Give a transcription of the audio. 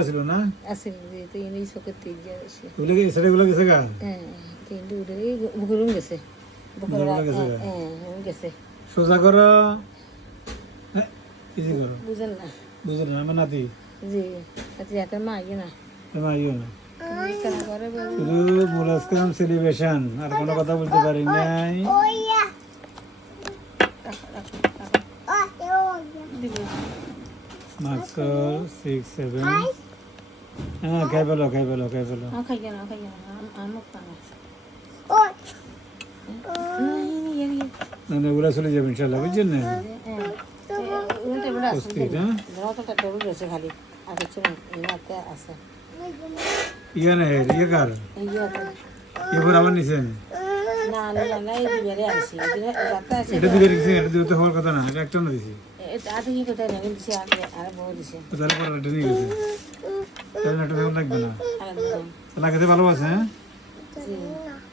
আছিল না আছিল যে তো ইনি চোখের তেজ যাচ্ছে ওগুলো কি সেটাগুলো গেছে গা হ্যাঁ কিন্তু উঠে বুকুরুম গেছে বুকুর গেছে সোজা করো হ্যাঁ ইজি করো বুঝেন না বুঝলেন না আমার নাতি জি আচ্ছা এত মা আগে না আমার ইও না কেনা করে বলো শুধু মুলাস্কাম সেলিব্রেশন আর কোনো কথা বলতে পারি নাই মাস্কর 6 7 হ্যাঁ খাই বলো খাই না আমক পানা না না ওগুলো চলে যাবে ইনশাল্লাহ বুঝছেন না প্রস্তুত হ্যাঁ খালি আর কিছু না আছে ইয়ে না ইয়ে কার ইয়ে করে আবার নিছেন না না না এই বিয়ারে আসি এটা দিকে রেখেছেন এটা দিতে হওয়ার কথা না এটা একটা না দিছি আগে কি কোথায় নেবেন দিছি আর বহু দিছে তাহলে পরে এটা নিয়ে গেছে তাহলে এটা লাগবে না তাহলে খেতে ভালো আছে হ্যাঁ জি